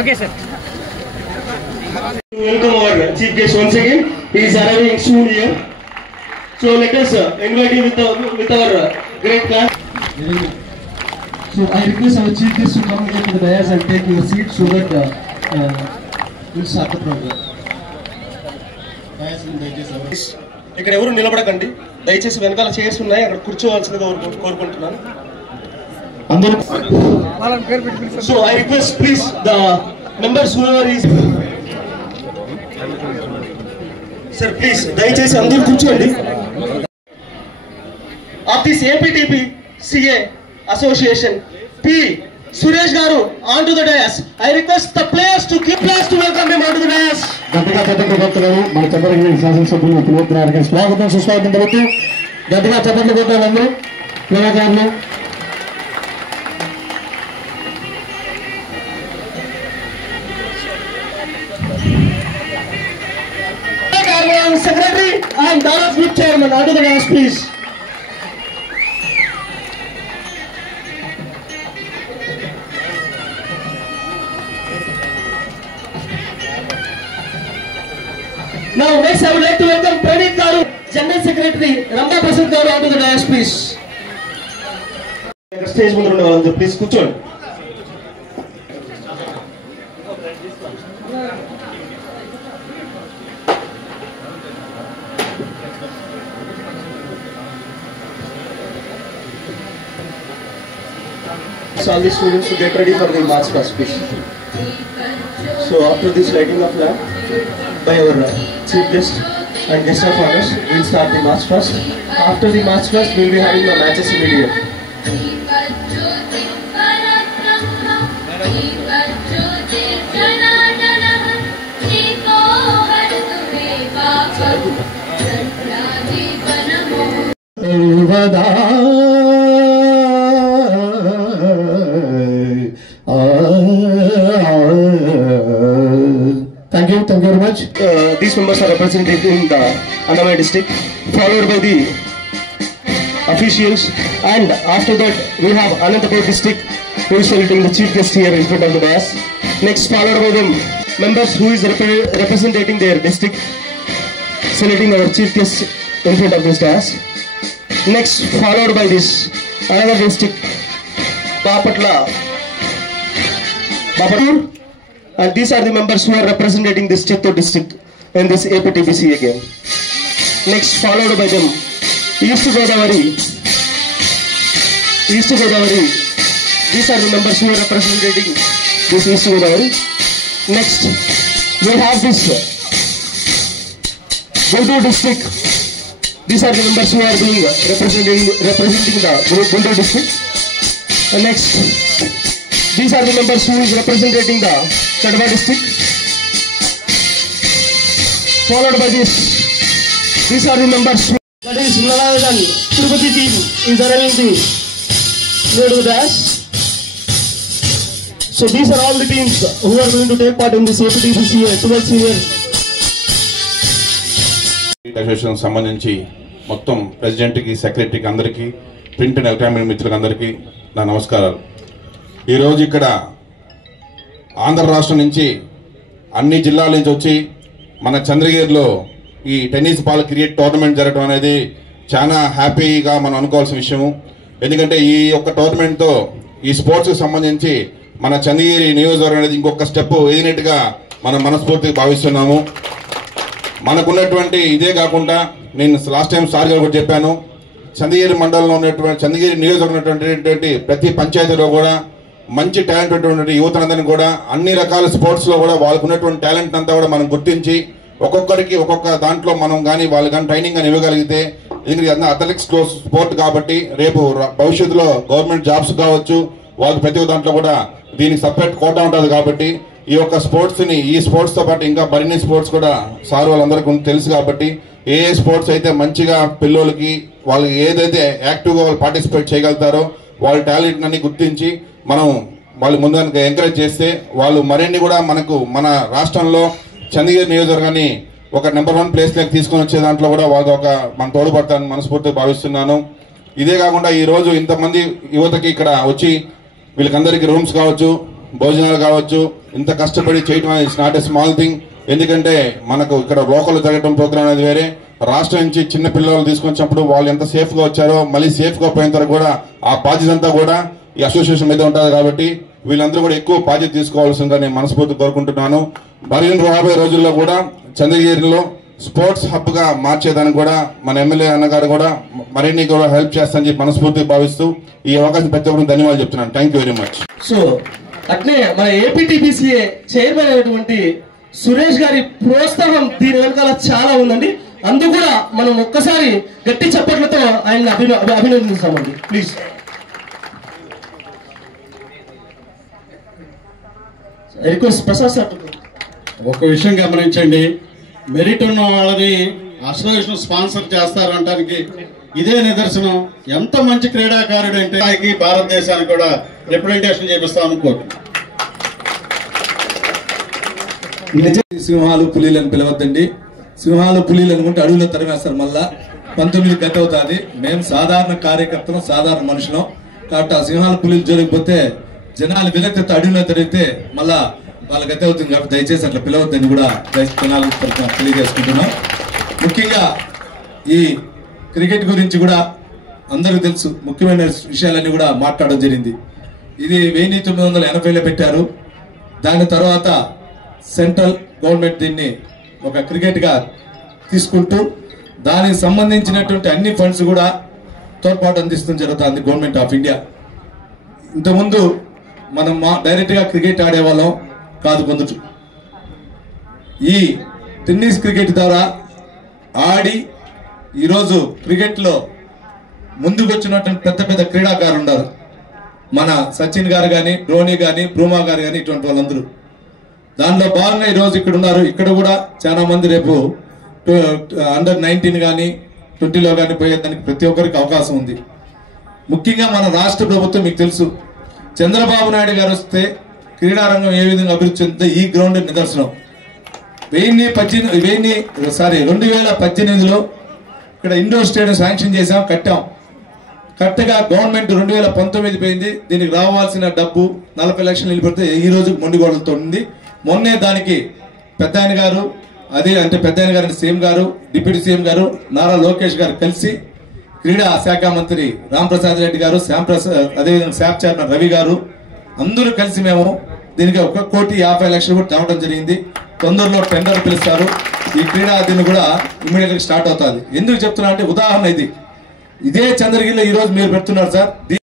Okay, sir. Welcome our chief guest once again. He is arriving soon here. So let us invite him with our great class. So I request our chief guest to come here to the dais and take your seat so that we'll start the program. ఇక్కడ ఎవరు నిలబడకండి, దయచేసి వెనకాల chairs ఉన్నాయి, అక్కడ కూర్చోవాల్సిందిగా కోరుకుంటున్నాను అందరూ. So I request please the members whoever is sir please దయచేసి అందరూ కూర్చోండి. Of this APTP CA association P Suresh garu on to the dais. I request the players to keep place to welcome him on to the dais. గట్టిగా చప్పట్లు కొట్టగలరు మన చంద్రగిరి శాసనసభ్యులు పిలుపుతున్నారు. స్వాగతం సుస్వాగతం తెలుపుతూ గట్టిగా చప్పట్లు కొట్టాలి అందరూ క్రీడాకారులు. Secretary and Dallas Group Chairman, onto the dais, please. Now, next I would like to welcome Pranit Garu, General Secretary, Ramba Prasad Garu, onto the dais, please. Stage ముందు ఉన్న వాళ్ళందరూ ప్లీజ్ కూర్చోండి. So all the students to get ready for the march past speech. So after this lighting of lamp by our chief guest and guest of honors, we will start the march past. After the march past, we will be having the matches immediately. Thank you very much. These members are representing the Annamai district, followed by the officials, and after that we have Anantapur district who is saluting the chief guest here in front of the dais. Next, followed by the members who is representing their district, saluting our chief guest in front of this dais. Next, followed by this another district, Bapatla, and these are the members who are representing this Chittor district in this APTBC again. Next, followed by them, East Godavari. These are the members who are representing this East Godavari. Next, we have this Guntur district. These are the members who are being representing the Guntur district. And next, these are the members who is representing the Kadapa district. Followed by this, these are the members. That is Nalayan and Tirupati team is arriving the dais. So these are all the teams who are going to take part in this APTBC 12th senior. Association సంబంధించి మొత్తం ప్రెసిడెంట్కి, సెక్రటరీకి, అందరికీ, print and electronic మిత్రులకు అందరికీ నా నమస్కారాలు. ఈరోజు ఇక్కడ ఆంధ్ర రాష్ట్రం నుంచి అన్ని జిల్లాల నుంచి వచ్చి మన చంద్రగిరిలో ఈ టెన్నిస్ బాల్ క్రికెట్ టోర్నమెంట్ జరగడం అనేది చాలా హ్యాపీగా మనం అనుకోవాల్సిన విషయము. ఎందుకంటే ఈ యొక్క టోర్నమెంట్తో ఈ స్పోర్ట్స్కి సంబంధించి మన చంద్రగిరి నియోజకవర్గం అనేది ఇంకొక స్టెప్ ఎదిగినట్టుగా మనం మనస్ఫూర్తిగా భావిస్తున్నాము. మనకున్నటువంటి ఇదే కాకుండా నేను లాస్ట్ టైం సార్ గారు కూడా చెప్పాను, చంద్రగిరి మండలంలో ఉన్నటువంటి చంద్రగిరి నియోజకవర్గం ఉన్నటువంటి ప్రతి పంచాయతీలో కూడా మంచి టాలెంట్ ఉన్నటువంటి యువతనందరినీ కూడా అన్ని రకాల స్పోర్ట్స్లో కూడా వాళ్ళకు ఉన్నటువంటి టాలెంట్ అంతా కూడా మనం గుర్తించి ఒక్కొక్కరికి ఒక్కొక్క దాంట్లో మనం కానీ వాళ్ళు కానీ ట్రైనింగ్ కానీ ఇవ్వగలిగితే, ఎందుకంటే అథ్లెటిక్స్ స్పోర్ట్ కాబట్టి రేపు భవిష్యత్తులో గవర్నమెంట్ జాబ్స్ కావచ్చు, వాళ్ళకి ప్రతి ఒక్క దాంట్లో కూడా దీనికి సపరేట్ కోటా ఉంటుంది కాబట్టి ఈ యొక్క స్పోర్ట్స్ని ఈ స్పోర్ట్స్తో పాటు ఇంకా మరిన్ని స్పోర్ట్స్ కూడా సార్ వాళ్ళందరికీ తెలుసు కాబట్టి ఏ స్పోర్ట్స్ అయితే మంచిగా పిల్లలకి వాళ్ళకి ఏదైతే యాక్టివ్గా వాళ్ళు పార్టిసిపేట్ చేయగలుగుతారో వాళ్ళ టాలెంట్ అన్ని గుర్తించి మనం వాళ్ళు ముందుగా ఎంకరేజ్ చేస్తే వాళ్ళు మరిన్ని కూడా మనకు మన రాష్ట్రంలో చంద్రగిరి నియోజకవర్గాన్ని ఒక నెంబర్ 1 ప్లేస్లోకి తీసుకొని వచ్చే దాంట్లో కూడా వాళ్ళు ఒక మన తోడ్పడతానని మనస్ఫూర్తిగా భావిస్తున్నాను. ఇదే కాకుండా ఈరోజు ఇంతమంది యువతకి ఇక్కడ వచ్చి వీళ్ళకందరికీ రూమ్స్ కావచ్చు, భోజనాలు కావచ్చు, ఇంత కష్టపడి చేయడం అనేది it's not a small thing. ఎందుకంటే మనకు ఇక్కడ లోకల్ జరగడం ప్రోగ్రామ్ అనేది వేరే, రాష్ట్రం నుంచి చిన్న పిల్లలు తీసుకొచ్చినప్పుడు వాళ్ళు ఎంత సేఫ్గా వచ్చారో మళ్ళీ సేఫ్గా పోయిన తర్వాత కూడా ఆ బాధ్యత అంతా కూడా ఈ అసోసియేషన్ మీద ఉంటుంది కాబట్టి వీళ్ళందరూ కూడా ఎక్కువ బాధ్యత తీసుకోవాల్సిందిగా నేను మనస్ఫూర్తి కోరుకుంటున్నాను. మరిన్ని రాబోయే రోజుల్లో కూడా చంద్రగిరిలో స్పోర్ట్స్ హబ్గా మార్చేదానికి కూడా మన ఎమ్మెల్యే అన్నగారు కూడా మరిన్ని కూడా హెల్ప్ చేస్తానని చెప్పి మనస్ఫూర్తిగా భావిస్తూ ఈ అవకాశం ప్రతి ఒక్కరికి ధన్యవాదాలు చెప్తున్నాను. Thank you very much. So అట్నే మన ఏపీటీపీసీఏ చైర్మన్ అయినటువంటి సురేష్ గారి ప్రోత్సాహం దీని వెనకాల చాలా ఉందండి. అందుకు కూడా మనం ఒక్కసారి గట్టి చప్పట్లతో ఆయన అభినందిస్తామండి. ప్లీజ్. Request Prasad sir. ఒక విషయం గమనించండి, మెరిట్ ఉన్న వాళ్ళని అసోసియేషన్ స్పాన్సర్ చేస్తారు అనడానికి ఇదే నిదర్శనం. ఎంత మంచి క్రీడాకారుడు అంటే భారతదేశానికి కూడా రిప్రజెంటేషన్ చేపిస్తాం అనుకోండి. సింహాలు పులీలు అని పిలవద్దండి. సింహాలు పులీలు అనుకుంటే అడవిలో తరిమేస్తారు. మళ్ళా 19 గంట అవుతుంది. మేము సాధారణ కార్యకర్తలు, సాధారణ మనుషులం కాబట్టి ఆ సింహాలు పులీలు జోలికిపోతే జనాలు విరక్తితో అడవిలో తరిగితే మళ్ళా వాళ్ళ గత అవుతుంది కాబట్టి దయచేసి అట్లా పిలవద్దని కూడా జనాలు తెలియజేసుకుంటున్నాం. ముఖ్యంగా ఈ క్రికెట్ గురించి కూడా అందరికీ తెలుసు, ముఖ్యమైన విషయాలన్నీ కూడా మాట్లాడడం జరిగింది. ఇది 1980లో పెట్టారు. దాని తర్వాత సెంట్రల్ గవర్నమెంట్ దీన్ని ఒక క్రికెట్గా తీసుకుంటూ దానికి సంబంధించినటువంటి అన్ని ఫండ్స్ కూడా తోడ్పాటు అందిస్తూ జరుగుతుంది గవర్నమెంట్ ఆఫ్ ఇండియా. ఇంతకుముందు మనం డైరెక్ట్గా క్రికెట్ ఆడేవాళ్ళం కాదు. కొందరు ఈ టెన్నిస్ క్రికెట్ ద్వారా ఆడి ఈరోజు క్రికెట్లో ముందుకు వచ్చినటువంటి పెద్ద పెద్ద క్రీడాకారులు ఉన్నారు. మన సచిన్ గారు కానీ, ధోని కానీ, బ్రూమా గారు కానీ, ఇటువంటి వాళ్ళందరూ దానిలో భాగంగా ఈరోజు ఇక్కడ ఉన్నారు. ఇక్కడ కూడా చాలా మంది రేపు అండర్-19 కానీ 20లో కానీ పోయేదానికి ప్రతి ఒక్కరికి అవకాశం ఉంది. ముఖ్యంగా మన రాష్ట్ర ప్రభుత్వం మీకు తెలుసు, చంద్రబాబు నాయుడు గారు వస్తే క్రీడారంగం ఏ విధంగా అభివృద్ధి చెందితే ఈ గ్రౌండ్ నిదర్శనం. 2018లో ఇక్కడ ఇండోర్ స్టేడియం శాంక్షన్ చేసాం, కట్టాం. కరెక్ట్గా గవర్నమెంట్ 2019 పోయింది. దీనికి రావాల్సిన డబ్బు 40 లక్షలు నిలబడితే ఈ రోజు మొండిగోడలతో ఉంది. మొన్నే దానికి పెద్ద ఆయన గారు, అదే అంటే పెద్ద ఆయన గారు సీఎం గారు, డిప్యూటీ సీఎం గారు నారా లోకేష్ గారు కలిసి క్రీడా శాఖ మంత్రి రాంప్రసాద్ రెడ్డి గారు, అదేవిధంగా శాప్ చైర్మన్ రవి గారు అందరూ కలిసి మేము దీనికి 1,50,00,000 కూడా తేవడం జరిగింది. తొందరలో టెండర్ పిలుస్తారు. ఈ క్రీడా దీన్ని కూడా ఇమీడియట్ గా స్టార్ట్ అవుతుంది. ఎందుకు చెప్తున్నా అంటే ఉదాహరణ ఇదే చంద్రగిరిలో ఈ రోజు మీరు పెడుతున్నారు సార్.